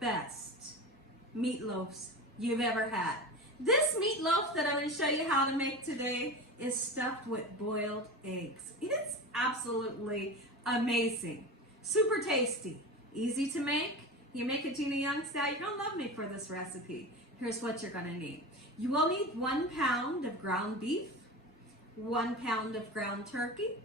best meatloaves you've ever had. This meatloaf that I'm going to show you how to make today is stuffed with boiled eggs. It's absolutely amazing. Super tasty. Easy to make. You make it Gina Young style. You're going to love me for this recipe. Here's what you're going to need. You will need 1 pound of ground beef, 1 pound of ground turkey.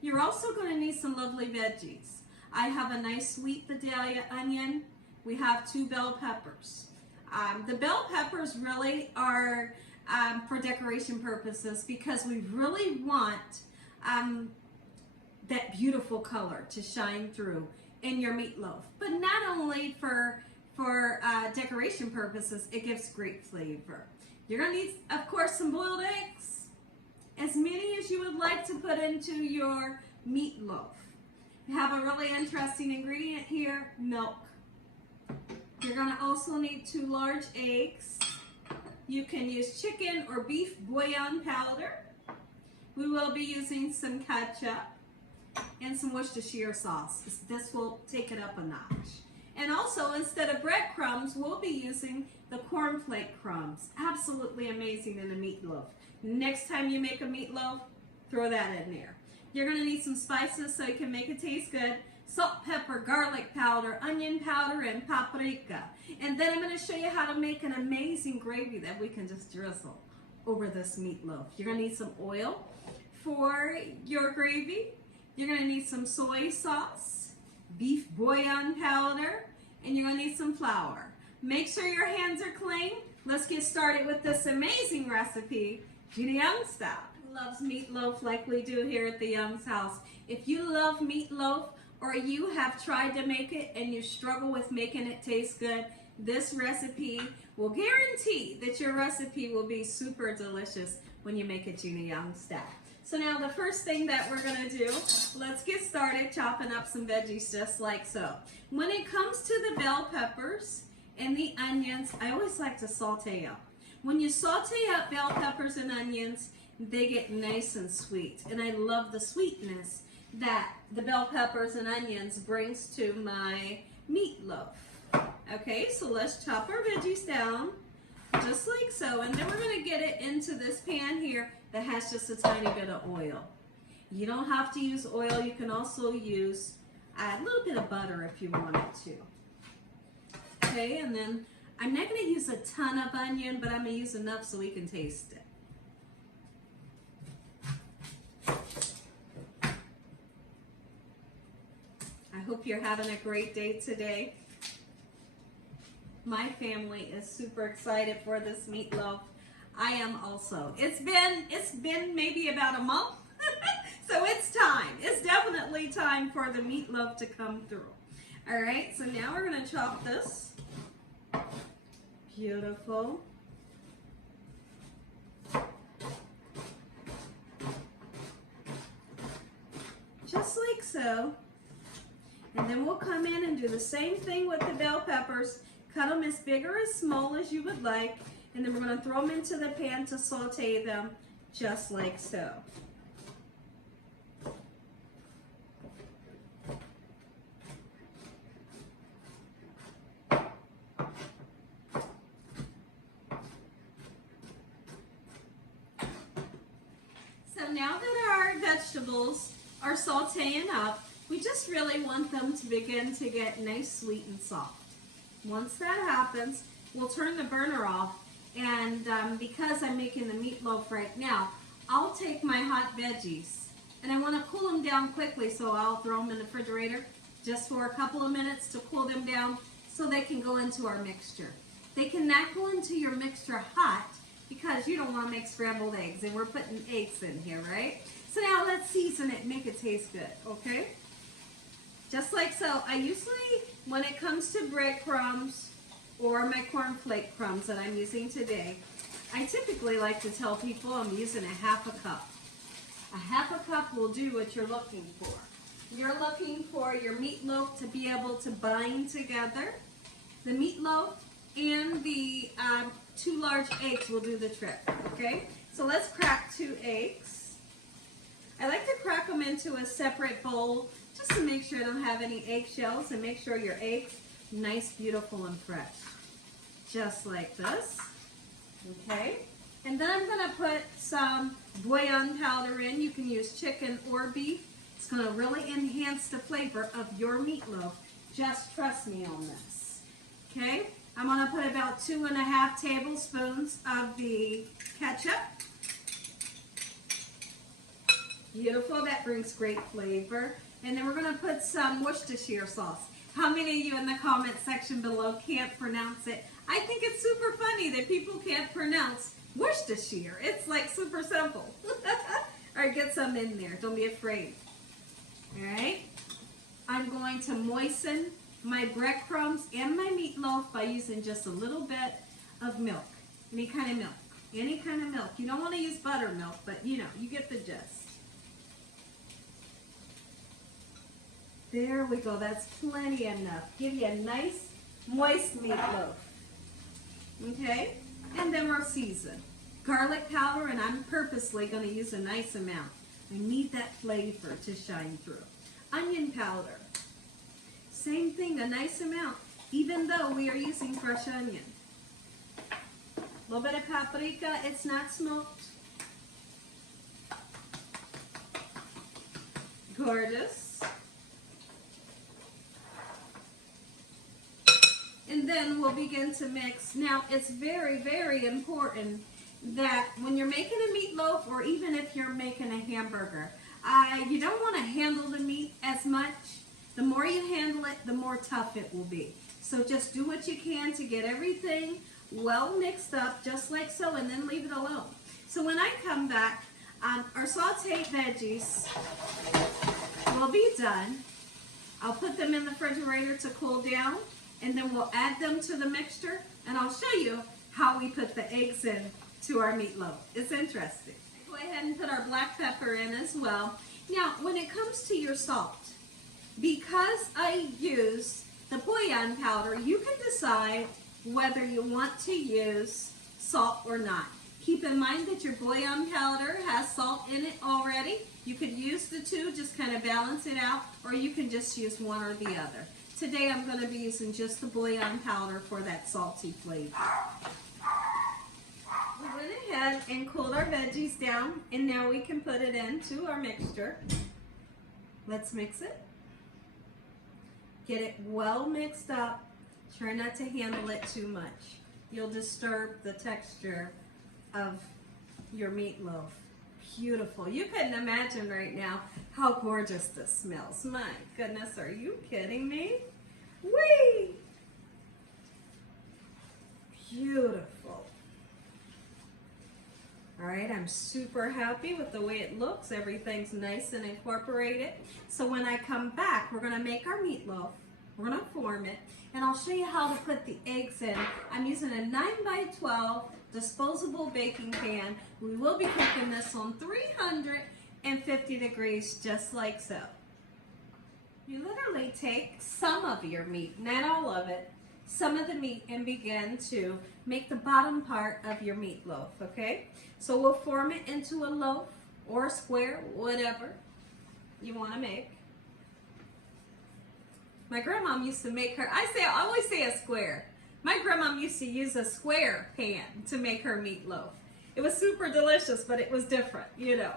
You're also going to need some lovely veggies. I have a nice sweet Vidalia onion. We have 2 bell peppers. The bell peppers really are for decoration purposes because we really want that beautiful color to shine through in your meatloaf. But not only for decoration purposes, it gives great flavor. You're going to need, of course, some boiled eggs, as many as you would like to put into your meatloaf. You have a really interesting ingredient here, milk. You're going to also need 2 large eggs. You can use chicken or beef bouillon powder. We will be using some ketchup and some Worcestershire sauce. This will take it up a notch. And also, instead of breadcrumbs, we'll be using the cornflake crumbs. Absolutely amazing in a meatloaf. Next time you make a meatloaf, throw that in there. You're going to need some spices so you can make it taste good. Salt, pepper, garlic powder, onion powder, and paprika. And then I'm going to show you how to make an amazing gravy that we can just drizzle over this meatloaf. You're going to need some oil for your gravy. You're going to need some soy sauce, beef bouillon powder, and you're going to need some flour. Make sure your hands are clean. Let's get started with this amazing recipe, Gina Young style. Who loves meatloaf like we do here at the Young's house? If you love meatloaf, or you have tried to make it and you struggle with making it taste good, this recipe will guarantee that your recipe will be super delicious when you make it Gina Young style. So now the first thing that we're going to do, let's get started chopping up some veggies just like so. When it comes to the bell peppers and the onions, I always like to saute up. When you saute up bell peppers and onions, they get nice and sweet. And I love the sweetness that the bell peppers and onions brings to my meatloaf. Okay, so let's chop our veggies down just like so, and then we're going to get it into this pan here that has just a tiny bit of oil. You don't have to use oil. You can also use a little bit of butter if you wanted to. Okay, and then I'm not going to use a ton of onion, but I'm going to use enough so we can taste it. I hope you're having a great day today. My family is super excited for this meatloaf. I am also. It's been maybe about a month, so it's time. It's definitely time for the meatloaf to come through. All right, so now we're going to chop this. Beautiful. Just like so. And then we'll come in and do the same thing with the bell peppers. Cut them as big or as small as you would like. And then we're going to throw them into the pan to saute them just like so. So now that our vegetables are sauteing up, we just really want them to begin to get nice, sweet, and soft. Once that happens, we'll turn the burner off, and because I'm making the meatloaf right now, I'll take my hot veggies, and I want to cool them down quickly, so I'll throw them in the refrigerator just for a couple of minutes to cool them down so they can go into our mixture. They cannot go into your mixture hot because you don't want to make scrambled eggs, and we're putting eggs in here, right? So now let's season it and make it taste good, okay? Just like so. I usually, when it comes to breadcrumbs or my cornflake crumbs that I'm using today, I typically like to tell people I'm using a half a cup. A half a cup will do what you're looking for. You're looking for your meatloaf to be able to bind together. The meatloaf and the 2 large eggs will do the trick, okay? So let's crack 2 eggs. I like to crack them into a separate bowl just to make sure I don't have any eggshells, and make sure your eggs Nice, beautiful, and fresh. Just like this. Okay? And then I'm going to put some bouillon powder in. You can use chicken or beef. It's going to really enhance the flavor of your meatloaf. Just trust me on this. Okay? I'm going to put about 2.5 tablespoons of the ketchup. Beautiful. That brings great flavor. And then we're going to put some Worcestershire sauce. How many of you in the comment section below can't pronounce it? I think it's super funny that people can't pronounce Worcestershire. It's like super simple. All right, get some in there. Don't be afraid. All right. I'm going to moisten my breadcrumbs and my meatloaf by using just a little bit of milk. Any kind of milk. Any kind of milk. You don't want to use buttermilk, but you know, you get the gist. There we go. That's plenty enough. Give you a nice, moist meatloaf. Okay? And then we'll season. Garlic powder, and I'm purposely going to use a nice amount. I need that flavor to shine through. Onion powder. Same thing, a nice amount, even though we are using fresh onion. A little bit of paprika. It's not smoked. Gorgeous. And then we'll begin to mix. Now, it's very, very important that when you're making a meatloaf, or even if you're making a hamburger, you don't want to handle the meat as much. The more you handle it, the more tough it will be. So just do what you can to get everything well mixed up, just like so, and then leave it alone. So when I come back, our sauteed veggies will be done. I'll put them in the refrigerator to cool down, and then we'll add them to the mixture, and I'll show you how we put the eggs in to our meatloaf. It's interesting. Go ahead and put our black pepper in as well. Now, when it comes to your salt, because I use the bouillon powder, you can decide whether you want to use salt or not. Keep in mind that your bouillon powder has salt in it already. You could use the two, just kind of balance it out, or you can just use one or the other. Today I'm going to be using just the bouillon powder for that salty flavor. We went ahead and cooled our veggies down, and now we can put it into our mixture. Let's mix it. Get it well mixed up. Try not to handle it too much. You'll disturb the texture of your meatloaf. Beautiful. You couldn't imagine right now how gorgeous this smells. My goodness, are you kidding me? Whee! Beautiful. All right, I'm super happy with the way it looks. Everything's nice and incorporated. So when I come back, we're going to make our meatloaf. We're going to form it, and I'll show you how to put the eggs in. I'm using a 9x12 disposable baking pan. We will be cooking this on 350 degrees, just like so. You literally take some of your meat, not all of it, some of the meat, and begin to make the bottom part of your meatloaf, okay? So we'll form it into a loaf or a square, whatever you want to make. My grandma used to make her, I always say a square. My grandma used to use a square pan to make her meatloaf. It was super delicious, but it was different, you know.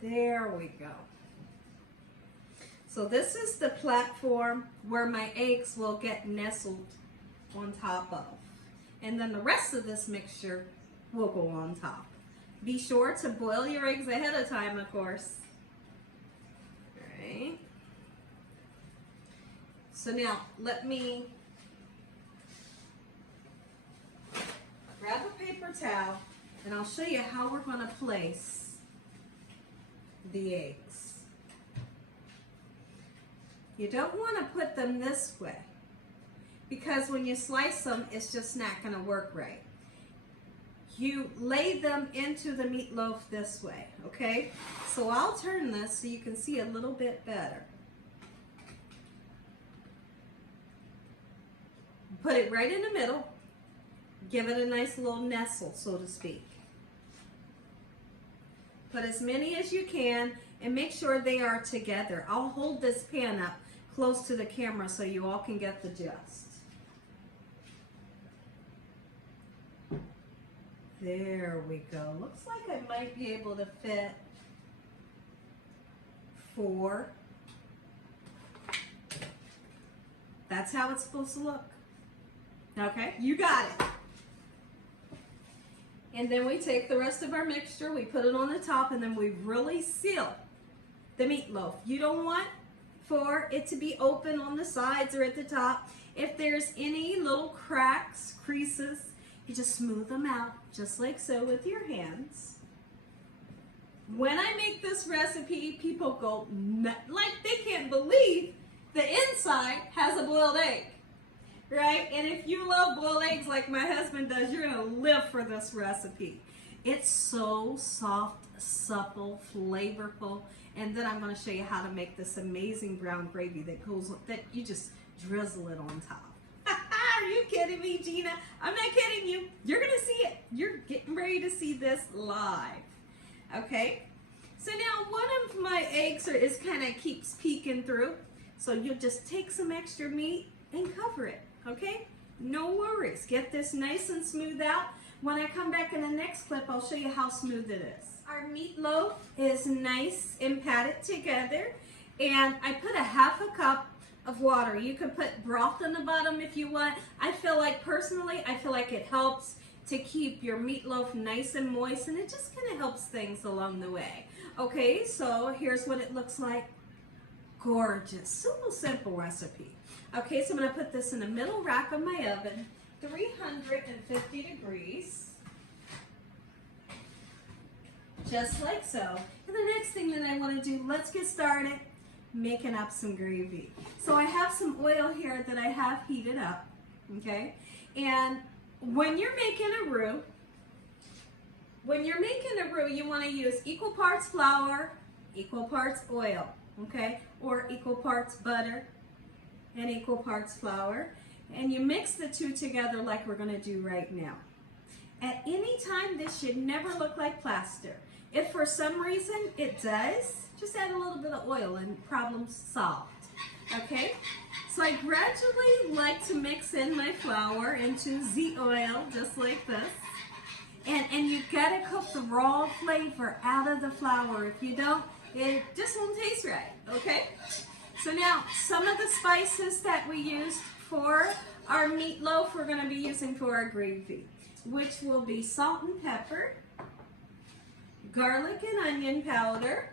There we go. So this is the platform where my eggs will get nestled on top of. And then the rest of this mixture will go on top. Be sure to boil your eggs ahead of time, of course. All right. So now let me grab a paper towel, and I'll show you how we're going to place the eggs. You don't want to put them this way, because when you slice them, it's just not going to work right. You lay them into the meatloaf this way, okay? So I'll turn this so you can see a little bit better. Put it right in the middle. Give it a nice little nestle, so to speak. Put as many as you can, and make sure they are together. I'll hold this pan up close to the camera so you all can get the gist. There we go. Looks like I might be able to fit 4. That's how it's supposed to look. Okay, you got it. And then we take the rest of our mixture, we put it on the top, and then we really seal the meatloaf. You don't want for it to be open on the sides or at the top. If there's any little cracks, creases, you just smooth them out, just like so with your hands. When I make this recipe, people go like they can't believe the inside has a boiled egg, right? And if you love boiled eggs like my husband does, you're gonna live for this recipe. It's so soft, supple, flavorful, and then I'm gonna show you how to make this amazing brown gravy that you just drizzle it on top. Are you kidding me, Gina? I'm not kidding you. You're gonna see it. You're getting ready to see this live. Okay? So now one of my eggs is kind of keeps peeking through. So you'll just take some extra meat and cover it. Okay? No worries. Get this nice and smooth out. When I come back in the next clip, I'll show you how smooth it is. Our meatloaf is nice and patted together. And I put a half a cup of water. You can put broth in the bottom if you want. Personally, I feel like it helps to keep your meatloaf nice and moist, and it just kind of helps things along the way. Okay, so here's what it looks like. Gorgeous, simple recipe. Okay, so I'm gonna put this in the middle rack of my oven, 350 degrees. Just like so. And the next thing that I wanna do, let's get started making up some gravy. So I have some oil here that I have heated up, okay? And when you're making a roux, you want to use equal parts flour, equal parts oil, okay? Or equal parts butter and equal parts flour. And you mix the two together like we're going to do right now. At any time, this should never look like plaster. If for some reason it does, just add a little bit of oil and problem solved, okay? So I gradually like to mix in my flour into the oil, just like this. And you've got to cook the raw flavor out of the flour. If you don't, it just won't taste right, okay? So now, some of the spices that we used for our meatloaf, we're gonna be using for our gravy, which will be salt and pepper, garlic and onion powder,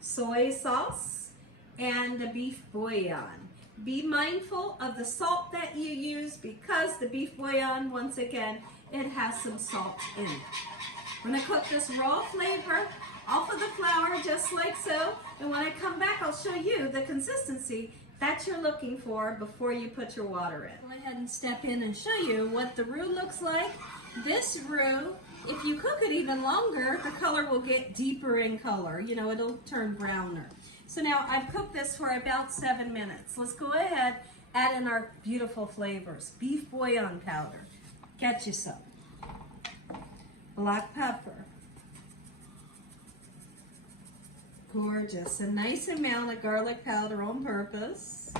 soy sauce, and the beef bouillon. Be mindful of the salt that you use because the beef bouillon, once again, it has some salt in it. We're gonna cook this raw flavor off of the flour just like so, and when I come back, I'll show you the consistency that you're looking for before you put your water in. Go ahead and step in and show you what the roux looks like. This roux, if you cook it even longer, the color will get deeper in color. You know, it'll turn browner. So now I've cooked this for about 7 minutes. Let's go ahead, add in our beautiful flavors. Beef bouillon powder, get you some. Black pepper. Gorgeous, a nice amount of garlic powder on purpose.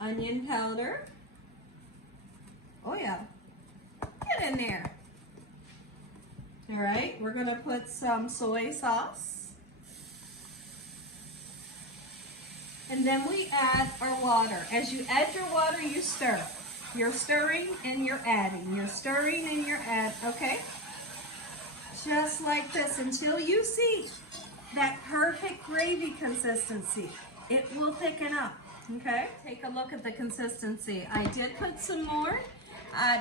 Onion powder. Oh yeah, get in there. All right, we're gonna put some soy sauce. And then we add our water. As you add your water, you stir. You're stirring and you're adding. You're stirring and you're adding, okay? Just like this until you see that perfect gravy consistency. It will thicken up, okay? Take a look at the consistency. I did put some more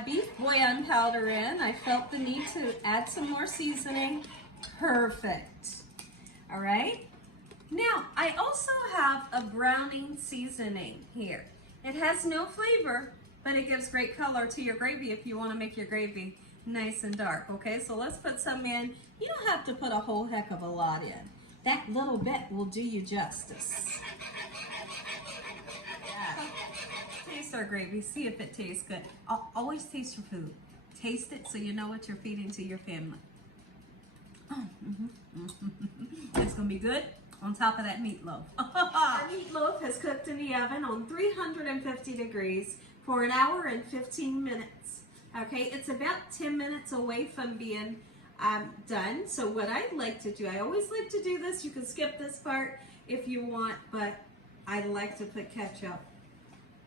beef bouillon powder in. I felt the need to add some more seasoning. Perfect. All right? Now, I also have a browning seasoning here. It has no flavor, but it gives great color to your gravy if you want to make your gravy nice and dark, okay? So let's put some in. You don't have to put a whole heck of a lot in. That little bit will do you justice. Yeah. Taste our gravy, see if it tastes good. Always taste your food. Taste it so you know what you're feeding to your family. Oh, it's gonna be good. on top of that meatloaf. Our meatloaf has cooked in the oven on 350 degrees for an hour and 15 minutes. Okay, it's about 10 minutes away from being done. So what I like to do, I always like to do this. You can skip this part if you want, but I like to put ketchup.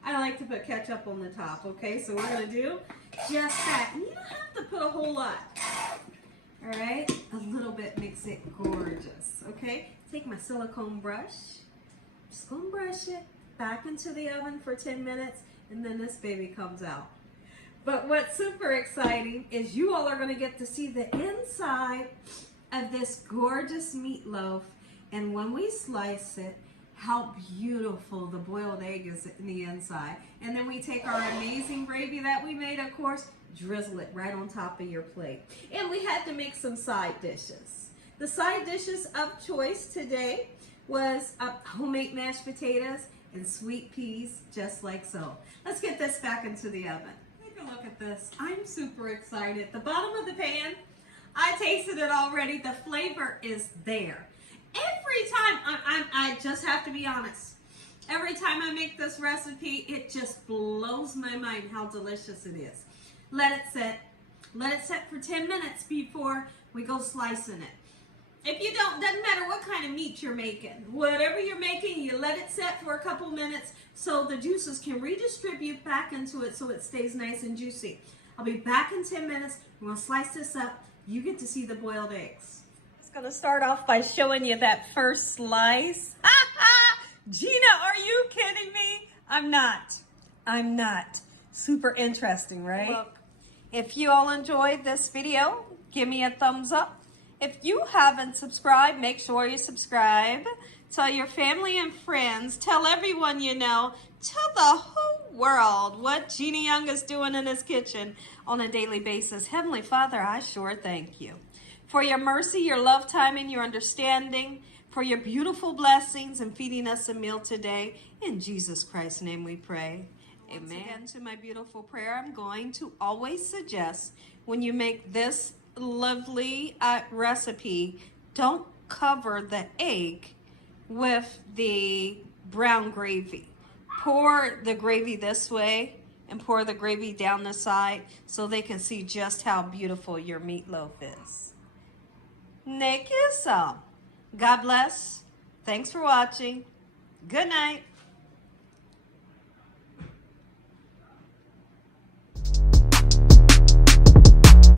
I like to put ketchup on the top, okay? So we're going to do just that. And you don't have to put a whole lot. All right? A little bit makes it gorgeous, okay? Take my silicone brush. Just going to brush it back into the oven for 10 minutes, and then this baby comes out. But what's super exciting is you all are going to get to see the inside of this gorgeous meatloaf. And when we slice it, how beautiful the boiled egg is in the inside. And then we take our amazing gravy that we made, of course, drizzle it right on top of your plate. And we had to make some side dishes. The side dishes of choice today was homemade mashed potatoes and sweet peas, just like so. Let's get this back into the oven. Take a look at this. I'm super excited. The bottom of the pan, I tasted it already. The flavor is there. Every time, I just have to be honest, every time I make this recipe, it just blows my mind how delicious it is. Let it sit. Let it sit for 10 minutes before we go slicing it. If you don't, doesn't matter what kind of meat you're making. Whatever you're making, you let it sit for a couple minutes so the juices can redistribute back into it so it stays nice and juicy. I'll be back in 10 minutes. We're going to slice this up. You get to see the boiled eggs. I'm going to start off by showing you that first slice. Gina, are you kidding me? I'm not. Super interesting, right? Look, if you all enjoyed this video, give me a thumbs up. If you haven't subscribed, make sure you subscribe. Tell your family and friends. Tell everyone you know. Tell the whole world what Gina Young is doing in his kitchen on a daily basis. Heavenly Father, I sure thank you for your mercy, your love timing, your understanding, for your beautiful blessings and feeding us a meal today. In Jesus Christ's name we pray. Amen. Once again, to my beautiful prayer, I'm going to always suggest when you make this lovely recipe, don't cover the egg with the brown gravy. Pour the gravy this way and pour the gravy down the side so they can see just how beautiful your meatloaf is. Thank you so. God bless. Thanks for watching. Good night.